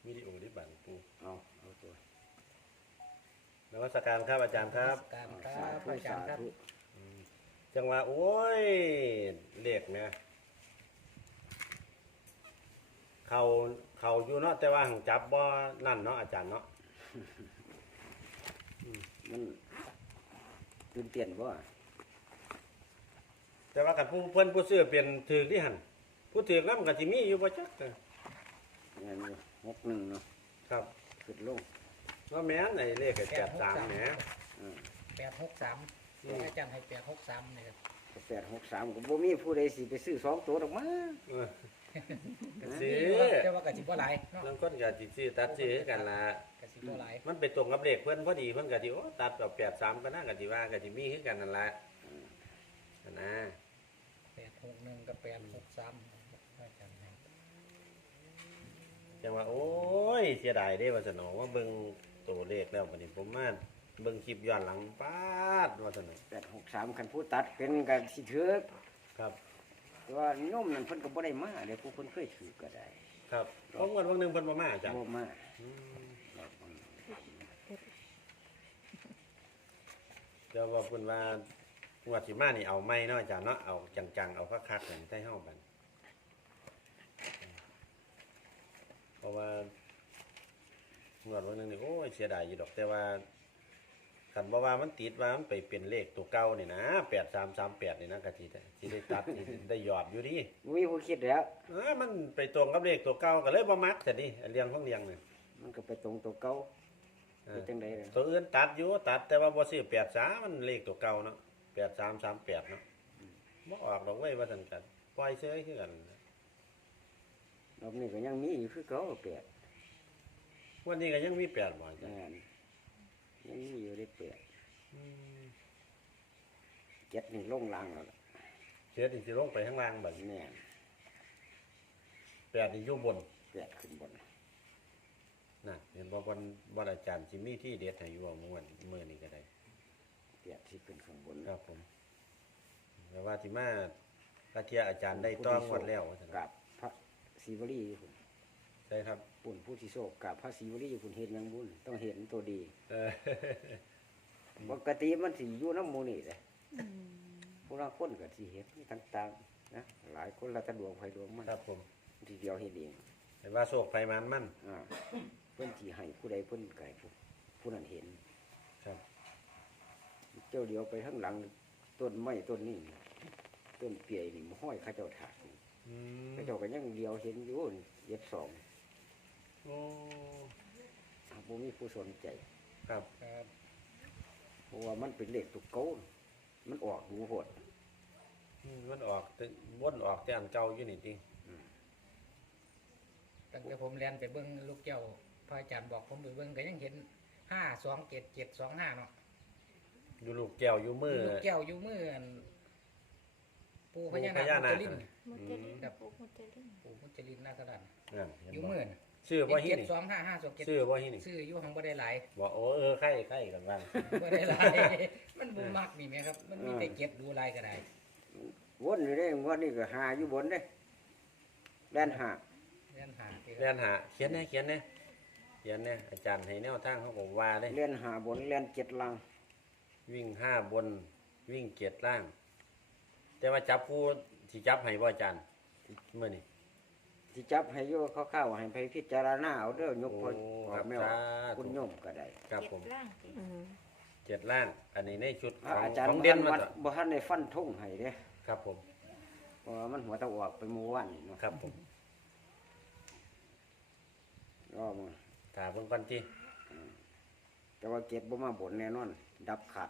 วิดีโอที่บังปูเอาตัวนมัสการครับอาจารย์ครับการคสารับธุอาจารสาย์ครับธุจังว่าโอ้ยเลขเนี่ยเขาอยู่เนาะแต่ว่าหังจับบ่นั่นเนาะอาจารย์เนาะมันตื่นเต้นบ่แต่ว่ากันเพิ่นผู้ซื้อเป็นถือที่หันผู้ถือแล้วมันก็สิมีอยู่บ่จักแม่นอยู่61เนาะครับขึ้นลงว่าแม่นไอ้เลข83แหมอืม 863อาจารย์ให้863นี่ครับ 863ก็บ่มีผู้ใดสิไปซื้อ2ตัวดอกมาเออซื้อแต่ว่าก็สิบ่หลายเนาะบางคนก็สิซื้อตัดซื้อกันล่ะก็สิบ่หลายมันไปตรงกับเลขเพิ่นพอดีเพิ่นก็สิโอ้ตัดแบบ83ก็น่าก็สิว่าก็สิมีคือกันนั่นล่ะนะ 861กับ863อาจารย์ให้จังว่าโอ้ยเสียดายเด้ว่าซั่นเนาะว่าเบิ่งตัวเลขแล้วบัดนี้ผมมาเบิ่งคลิปย้อนหลังปาดว่าซั่นเนาะ 863คันผู้ตัดเป็นก็สิถือครับแต่ว่าโยมนั่นเพิ่นก็บ่ได้มาเด้ผู้เพิ่นเคยถือก็ได้ครับเพราะวันนึงเพิ่นบ่มาจ้ะบ่มาอืมเดี๋ยวว่าเพิ่นว่างวดสิมานี่เอาใหม่เนาะอาจารย์เนาะเอาจังๆเอาคักๆกันใส่เฮาบัดเพราะว่างวดวันนึงนี่โอ้ยเสียดายอยู่ดอกแต่ว่าคันบ่ว่ามันติดว่ามันไปเป็นเลขตัวเก่านี่นะ8338นี่นะก็สิได้ตัด สิได้ยอดอยู่ดิบ่มีผู้คิดแล้วมันไปตรงกับเลขตัวเก่าก็เลยบ่มักแต่นี่เรียงของเรียงนี่มันก็ไปตรงตัวเก่าเอเป็อนจังได๋ล่ะตัวอื่นตัดอยู่ตัดแต่ว่าบ่ซื้อ83มันเลขตัวเก่าเนาะ8338เนาะบ่ออกดอกเว้ยว่าซั่นกันปล่อยเฉยคือกันรอบนี้ก็ยังมีอยู่คือเก่าแปดวันนี้ก็ยังมี8บ่อาจารย์แม่นยังมีอยู่ได้แปดอืมเจ็ดนี่ลงล่างแล้วล่ะเสียนี่สิลงไปข้างล่างบัดนี้แม่น 8นี่อยู่บนแปดขึ้นบนน่ะเห็นบ่วันอาจารย์สิมีที่เด็ดให้อยู่บ่มื้อนี้ก็ได้แปดที่ขึ้นข้างบนครับผมแต่ว่าที่มาพระเทียอาจารย์ได้ต้องงวดแล้วว่าซั่นกับพระศิวลีอยู่พุ่นใช่ครับปุ่นผู้ที่โศกกับพระศิวลีอยู่พุ่นเห็นหยังบุญต้องเห็นตัวดีเออปกติมันสิอยู่น้ำหมูนี่แหละผู้ละคนก็สิเห็นต่างๆนะหลายคนละแตะดวงไฟดวงมันครับผมทีเดียวเห็นเองเห็นว่าโชคไฟมันมั่นอ่าเพิ่นสิให้ผู้ใดเพิ่นไก่ผู้นั้นเห็นครับเจ้าเดียวไปข้างหลังต้นไม้ต้นนี้ต้นเปียนี่มันห้อยเข้าเจ้าถากนี่อืมเข้าเจ้าก็ยังเดียวเห็นอยู่นี่เย็บสองโอ้บ่มีผู้สนใจครับครับเพราะว่ามันเป็นเลขตุกเก้ามันออกดูโหดมันออกแต่วนออกแต่อันเก่าอยู่นี่จริงตั้งแต่ผมเรียนไปเบิ่งลูกเจ้าพระอาจารย์บอกผมไปเบิ่งก็ยังเห็น527725เนาะอยู่ลูกแก้วอยู่มือลูกแก้วอยู่มืออันปู่พญาปู่พญานานาคคมุจลินมุจลินครับปุ๊กมุจลินปู่มุจลินนาคราชนั่นเห็นอยู่บ่มือน่ะชื่อบ่ฮินี่ 72557 ชื่อบ่ฮินี่ซื้ออยู่ของบ่ได้หลายบ่โอ้ไข่กันบ้างบ่ได้หลาย มันบ่มักนี่แหมครับ มันมีแต่เก็บดูหลายก็ได้วนอยู่ได้งวดนี้ก็หาอยู่บนเด้แล่นหาเรียนหาที่เรียนหาเขียนแน่อาจารย์ให้แนวทางเขาก็ว่าเลยเล่นหาบนเล่นเจ็ดลังวิ่ง5บนวิ่ง7ล่าง แต่ว่าจับผู้ที่จับให้บ่อาจารย์มื้อนี้ที่จับให้โยเข้าๆให้ไปพิจารณาเอาเด้อยกพอโอ้อครัอบ กแม่สาว่าธุคุณโยมก็ได้ครับผมเจ็ดล่างสิ 7ล่าง อันนี้ในชุดของอาจารย์ของบ่เด่ทันนมาวัดต่อบ่ทันได้ฟันธงให้เด้ครับผมเพราะว่ามันหัวตะออกไปเมื่อวานนี่เนาะครับผมก็มาถามเพิ่นก่อนที่แต่ว่าเก็บบ่มาบนแน่นอน ดับขาด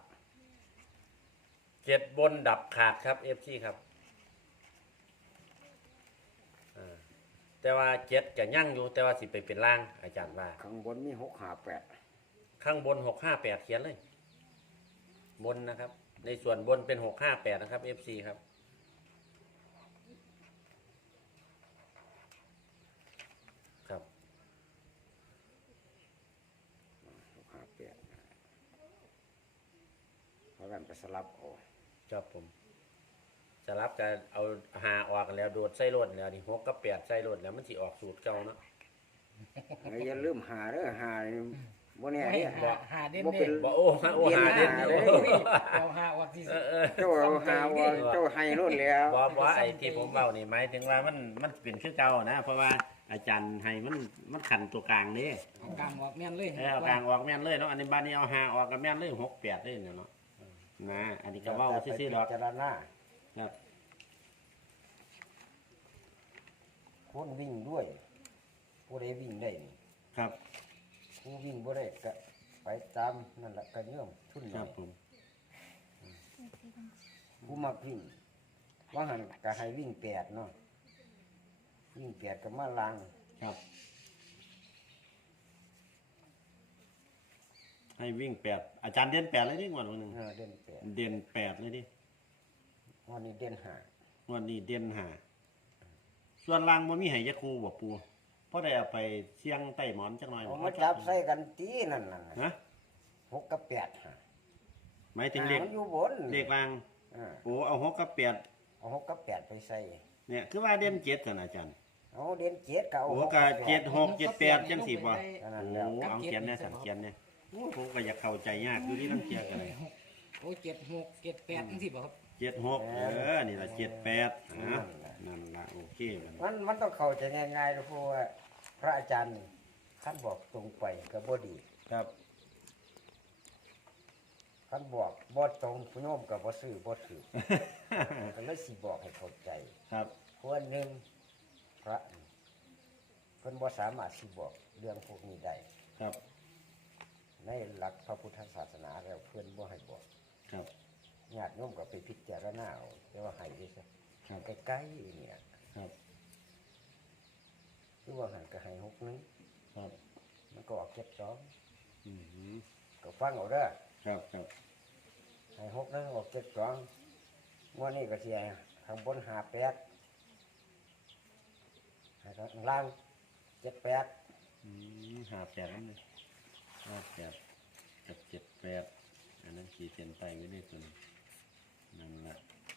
7บนดับขาดครับ FC ครับอ่าแต่ว่า7ก็ยั่งอยู่แต่ว่าสิไปเป็นล่าง อาจารย์ว่าข้างบนมี658 ข้างบน658เขียนเลย บนนะครับ ในส่วนบนเป็น658นะครับ FC ครับ ครับ 658เพราะกันไปสลับเออกครับผม จะรับจะเอาหาออกกันแล้วโดดใส่รถแล้วนี่6กับ8ใส่รถแล้วมันสิออกสูตรเก่าเนาะอย่าลืมหาเด้อหานี่บ่แน่ให้เนี่ยหาเด่นบ่เด่เป็นนบ่โอ้หาเด่นอยู่เอาหาออกที่เจ้าเอาหาว่าเจ้าให้นู่นแล้วบ่ไอ้ที่ผมเว้านี่หมายถึงว่ามันเป็นคือเก่านะ เพราะว่าอาจารย์ให้มันขันตัวกลางนี่เอากลางออกแม่นเลยเอากลางออกแม่นเลยเนาะอันนี้บ้านนี้เอาหาออกก็แม่นเลย6 8เลยเนาะนะอันนี้ก็เว้าซื่อๆดอกพิจารณาครับคนวิ่งด้วยผู้ใดวิ่งได้นี่ครับผู้วิ่งบ่ได้ก็ไปตามนั่นแหละก็เนื่อมทุนหคน่รัอบ ยผมผู้มักวิ่งว่าหันก็ให้วิ่ง8เนาะวิ่ง8ก็มาล้างครับให้วิ่ง8อาจารย์เด่น8เลยดิงวดวันหนึงเด่นเด่น8เลยดิ 8วันนี้เด่นงวดนี้เด่น5ส่วนล่างบ่มีให้ยักครูบ่ปูเพราะได้เอาไปเสี่ยงใต้หมอนจักหน่อย 5เอามาจับใส่กันตีนั่นน่ะฮะ 6กับ8ฮะหมายถึงเลขมันอยู่บนเลขล่างอ่าโอ้เอา6กับ8 เอา6กับ8ไปใส่เนี่ยคือว่าเด่น7ซั่นอาจารย์เอาเด่น7ก็เอาโอ้ 6 ก็กับ8 7 6 7 8จังสิบ่นั่นโอ้แล้วเอาเขียนแน่สั่นเขียนแน่โอ้ผมก็อยากเข้าใจยากอยู่ที่ลังเทียกันเลยโอ้7 6 7 8จังซี่บ่ครับ 76นี่ล่ะ78นั่นล่ะโอเคมันมันต้องเข้าใจง่ายๆนะเพราะว่าพระอาจารย์ท่านบอกตรงไปก็บ่ดีครับท่านบอกบ่ตรงผู้โยมก็บ่ซื้อบ่ถือ ก็เลยสิบอกให้เข้าใจครับเพราะว่าหนึ่งพระเพิ่นบ่สามารถสิบอกเรื่องพวกนี้ได้ครับในหลักพระพุทธศาสนาแล้วเพิ่นบ่ให้บอกครับญาติโยมก็ไปพิจารณาเอาแต่ว่าให้ได้ซะครับใกล้ๆเนี่ยครับคือว่าหันก็ให้6นึงครับมันก็ออก72 อืมก็ฟังเอาเด้อครับครับให้6นึงออก72งวดนี้ก็สิให้ข้างบน58ให้ข้างล่าง78 อืม58นั่นเลย58กับ78อันนั้นขีดเส้นใต้ไว้ด้วยตัวนี้นั่นล่ะ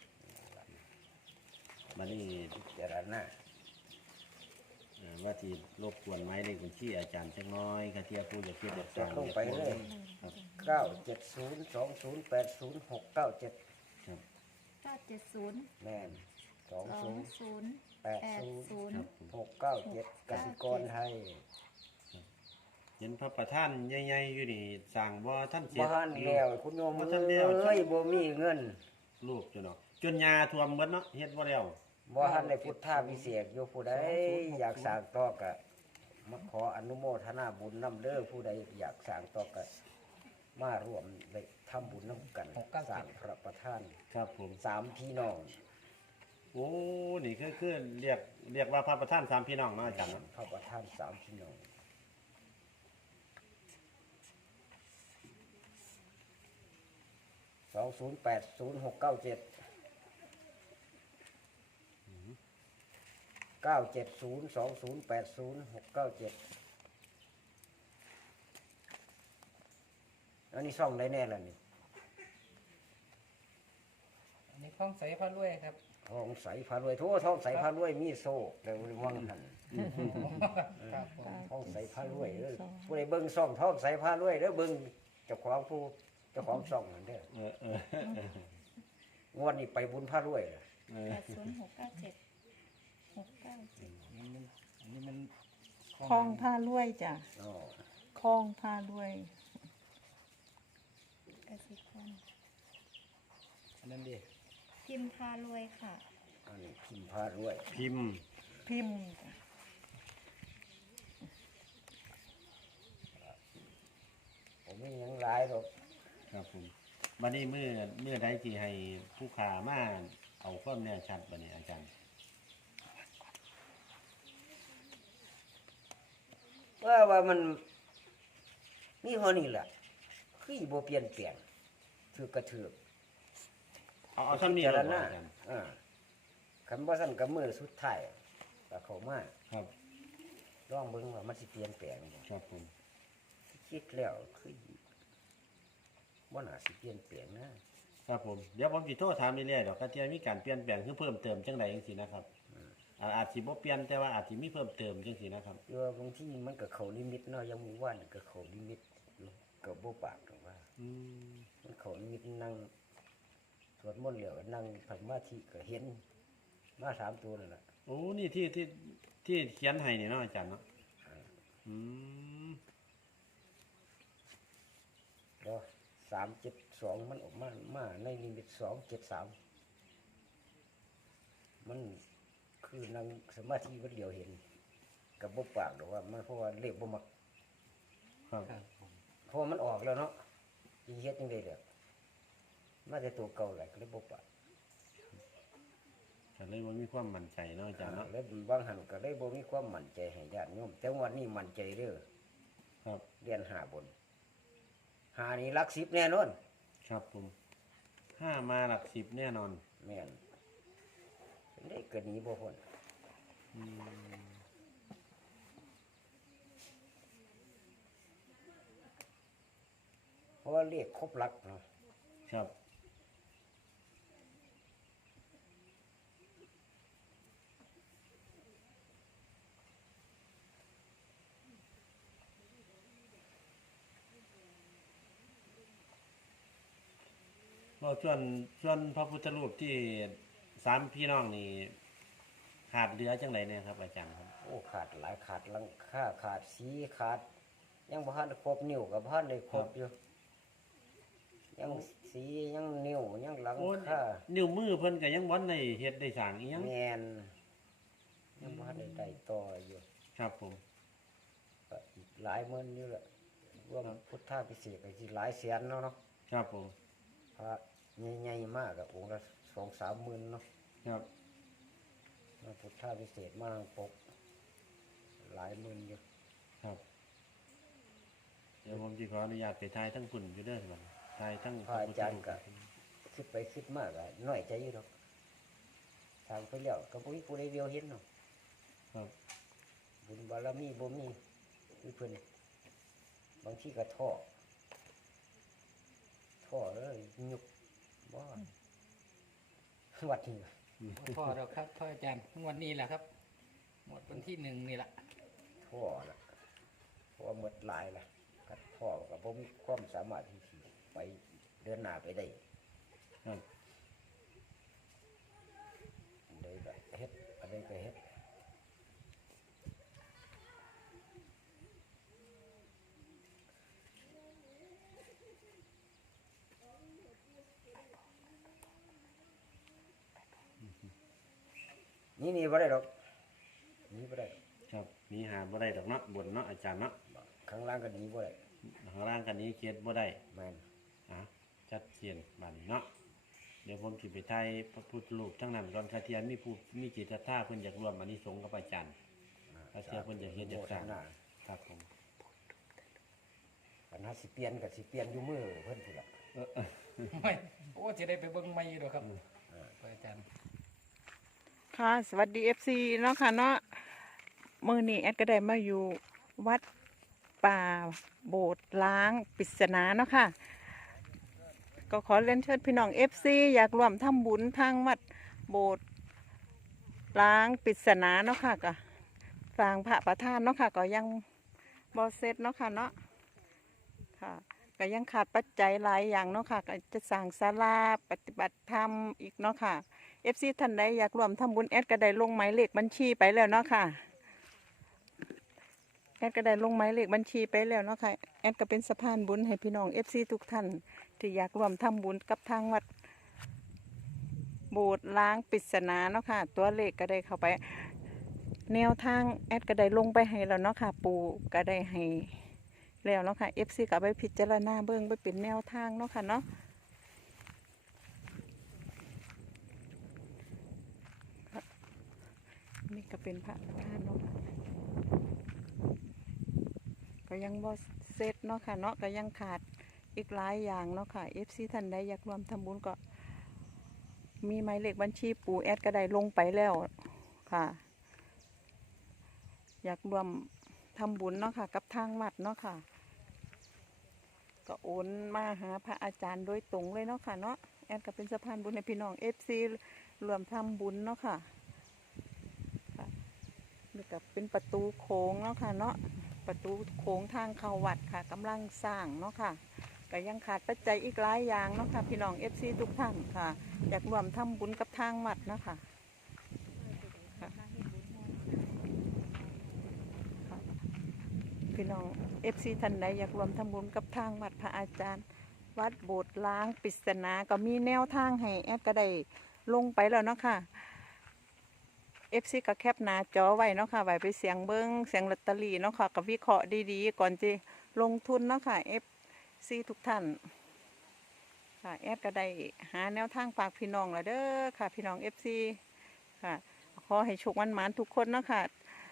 บัดนี้พิจารณาว่าที่รบกวนไม้เลขบัญชีอาจารย์จักหน้อยกระเทียผู้จะคิดแบบจดลงไปเลยครับ 970208069 ครับ 970 แม่น 2080 ครับผม 20 697กสิกรไทยเห็นพระประธานใหญ่ๆอยู่นี่สั่งบ่ท่านเสร็จบ้านแล้วคุณโยมบ่ท่านแล้วเอ้ยบ่มีเงินลูกจนเนาะจนยาท่วมเบิดเนาะเฮ็ดบ่แล้วบ่ทันได้พุทธาพิเศษกอยู่ผู้ใดอยากสร้างต่อก็มาขออนุโมทนาบุญนำเด้อผู้ใดอยากสร้างต่อก็มาร่วมได้ทำบุญนำกันสร้างพระประธานครับผม 3พี่น้องโอ้นี่คือเรียกว่าพระประธานสามพี่น้องเนาะอาจารย์เนาะพระประธาน3พี่น้อง20806979702020 697อันนี้ซ่องได้แน่แล้วนี่อันนี้ข้องใสพระรวยครับทองใสพารวยทั่วทองใสพารวยมีโซ่แต่วังหันครับผมทองใสพารวยเด้อผู้ใดเบิ่งซ่องทองใสพารวยเด้อเบิ่งเจ้าของผู้เจ้าของซ่องนั่นเด้อเอองวดนี้ไปบุญพารวยเลย 80697 697 อันนี้มันคลองพารวยจ้ะอ๋อคลองพารวยกสิกรอันนั้นดิพิมพ์พารวยค่ะอันนี้พิมพ์พารวยพิมพ์พิมพ์จ้ะผมมีหยังหลายดอกครับผมบัดนี้มื้อใดที่ให้ผู้ค้ามาเอาความแน่ชัดบัดนี้อาจารย์ว่ามันมีเท่านี้แหละคืออีบ่เปลี่ยนแปลงถือกระถือกเอาซ้ำนี้จาแล้รวณาอาจารย์คันบ่ซั่นก็มื้อสุดท้ายก็เข้ามาครับลองเบิ่งว่ามันสิเปลี่ยนแปลงบ่ครับผมคิดแล้วคือบ่น่าสิเปลี่ยนแปลงนะครับผมเดี๋ยวผมสิโทรถามเรื่อยๆดอกกระเทียมมีการเปลี่ยนแปลงคือเพิ่มเติมจังใดจังซี่นะครับอาจสิบ่เปลี่ยนแต่ว่าอาจสิมีเพิ่มเติมจังซี่นะครับเยอะบางที่มันก็เขาลิมิตเนาะอยังมือว่านก็เขาลิมิตก็บ่ปากหรอกว่าอืมมันเขาลิมิตนั่งสวดมนต์แล้วก็นั่งสมาธิก็เห็นมาสามตัวนั่นแหละโอ้นี่ที่เขียนให้นี่เนาะอาจารย์เนาะอืมแล้ว372มันออกมาในลิมิต273มันคือนั่งสมาธิมันเดียวเห็นกับบ่ปากหรอกว่ามันเพราะว่าเลขบ่มักครับครับผมเพราะว่ามันออกแล้วเนาะสิเฮ็ดจังได๋เด้อมาแต่ตัวเก่าแหละก็เลยบ่ปากก็เลยบ่มีความมั่นใจเนาะอาจารย์เนาะแล้วบางหันก็เลยบ่มีความมั่นใจให้ญาติโยมแต่วันนี้มั่นใจเด้อครับเรียน5บน5นี่หลัก10แน่นอนครับผม5มาหลัก10แน่นอนแม่นเป็นได้เกิดหนี้บ่พ้นอืมเพราะว่าเลขครบหลักเนาะครับก็ส่วนพระพุทธรูปที่สามพี่น้องนี่ขาดเหลือจังไดเนี่ยครับอาจารย์ครับโอ้ขาดหลายขาดหลังค่าขาดสีขาด ยังบ่ทันได้ครบนิ้วก็บ่ทันได้ครบอยู่ยังสียังนิ้วยังหลังโอ้ค่านิ้วมือเพิ่นก็ยังบ่ได้เฮ็ดได้สร้างอีหยังแม่นยังบ่ทันได้ต่ออยู่ครับผมก็อีกหลายหมื่นอยู่แหละรวมพุทธาพิเศษกก็สิหลายแสนเนาะครับผมพระใหญ่ๆมากอะองค์ละ2-3หมื่นเนาะครับมาพุทธาพิเศษมาปกหลายหมื่นอยู่ครับเดี๋ยวผมสิขออนุญาตไปถ่ายทั้งคุณอยู่เด้อบัดนี้ถ่ายทั้งพระอาจารย์ก็คิดไปคิดมากอะน้อยใจอยู่ดอกทางไปแล้วก็บ่มีผู้ใดเดียวเห็นเนาะครับบุญบารมีบ่มีคือเพิ่นบางทีก็ท้อเลยยุกบ่วัดนี่พ่อเราครับพ่ออาจารย์งวดนี้แหละครับหมดวันที่1นี่แหละท้อละเพราะว่าหมดหลายละก็ท้อก็บ่มีความสามารถที่สิไปเดินหน้าไปได้ครับเลยก็เฮ็ดอะไรก็เฮ็ดนี่บ่ได้ดอกนี่บ่ได้ดอกครับมีหาบ่ได้ดอกเนาะบนเนาะอาจารย์เนาะข้างล่างก็หนีบ่ได้ข้างล่างกันนี้เขียนบ่ได้แม่นอ่ะชัดเจนบัดนี้เนาะเดี๋ยวผมสิไปถ่ายพระพุทธรูปทั้งนั้นก่อนคาเทียนมีผู้มีจิตศรัทธาเพิ่นอยากรวมอานิสงส์กับอาจารย์ ถ้าเชื่อเพิ่นจะเฮ็ดจักสร้างโมทนาครับผมคันหาสิเปลี่ยนก็สิเปลี่ยนอยู่มือเพิ่นพุ่นล่ะไม่โอ้จะได้ไปเบิ่งไม่อยู่ดอกครับพ่ออาจารย์ค่ะ สวัสดี FC เนาะค่ะเนาะมื้อนี้แอดก็ได้มาอยู่วัดป่าโบสถ์ล้างปริศนาเนาะค่ะ ก็ขอเรียนเชิญพี่น้อง FC อยากร่วมทำบุญทางวัดโบสถ์ล้างปริศนาเนาะค่ะก็สร้างพระประธานเนาะค่ะก็ยังบ่เสร็จเนาะค่ะเนาะค่ะก็ยังขาดปัจจัยหลายอย่างเนาะค่ะก็จะสร้างศาลาปฏิบัติธรรมอีกเนาะค่ะ FC ท่านใดอยากร่วมทำบุญแอดก็ได้ลงหมายเลขบัญชีไปแล้วเนาะค่ะแอดก็ได้ลงหมายเลขบัญชีไปแล้วเนาะค่ะแอดก็เป็นสะพานบุญให้พี่น้อง FC ทุกท่านที่อยากร่วมทำบุญกับทางวัดโบสถ์ล้างปริศนาเนาะค่ะตัวเลขก็ได้เข้าไปแนวทางแอดก็ได้ลงไปให้แล้วเนาะค่ะปู่ก็ได้ให้แล้วเนาะค่ะ FC ก็ไปพิจารณาเบิ่งไปเป็นแนวทางเนาะค่ะเนาะนี่ก็เป็นพระประธานเนาะค่ะก็ยังบ่เสร็จเนาะค่ะเนาะก็ยังขาดอีกหลายอย่างเนาะค่ะ FC ท่านใดอยากรวมทำบุญก็มีหมายเลขบัญชีปู่แอดก็ได้ลงไปแล้วค่ะ อยากรวมทำบุญเนาะค่ะกับทางวัดเนาะค่ะ ก็โอนมาหาพระอาจารย์โดยตรงเลยเนาะค่ะเนาะแอดก็เป็นสะพานบุญในพี่น้อง FC รวมทำบุญเนาะค่ะนี่ก็เป็นประตูโค้งเนาะค่ะเนาะประตูโค้งทางเข้าวัดค่ะกำลังสร้างเนาะค่ะก็ยังขาดปัจจัยอีกหลายอย่างเนาะค่ะพี่น้อง FC ทุกท่านค่ะอยากรวมทำบุญกับทางวัดเนาะค่ะค่ะพี่น้อง FC ท่านใดอยากรวมทำบุญกับทางวัดพระอาจารย์ วัดโบสถ์ล้างปริศนาก็มีแนวทางให้แอดก็ได้ลงไปแล้วเนาะค่ะ FC ก็แคปหน้าจอไว้เนาะค่ะไว้ไปเสียงเบิ้งเสียงลอตเตอรี่เนาะค่ะกับวิเคราะห์ดีๆก่อนจะลงทุนเนาะค่ะ FC ทุกท่านค่ะแอดก็ได้หาแนวทางฝากพี่น้องแล้วเด้อค่ะพี่น้อง FC ค่ะขอให้โชคมันหมานทุกคนเนาะค่ะ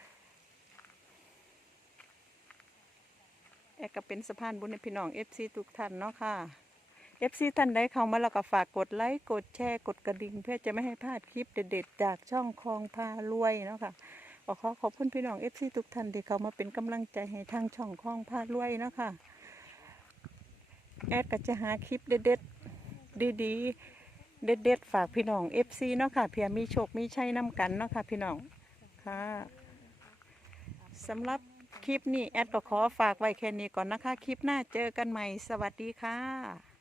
แอดก็เป็นสะพานบุญให้พี่น้อง FC ทุกท่านเนาะค่ะ FC ท่านใดเข้ามาแล้วก็ฝากกดไลค์กดแชร์กดกระดิ่งเพื่อจะไม่ให้พลาดคลิปเด็ดๆจากช่องคลองพารวยเนาะค่ะขอขอบคุณพี่น้อง FC ทุกท่านที่เข้ามาเป็นกำลังใจให้ทางช่องคลองพารวยเนาะค่ะแอดก็จะหาคลิปเด็ดๆดีๆเด็ดๆฝากพี่น้อง FC เนาะค่ะเพื่อมีโชคมีชัยนำกันเนาะค่ะพี่น้องค่ะสำหรับคลิปนี้แอดก็ขอฝากไว้แค่นี้ก่อนนะคะคลิปหน้าเจอกันใหม่สวัสดีค่ะ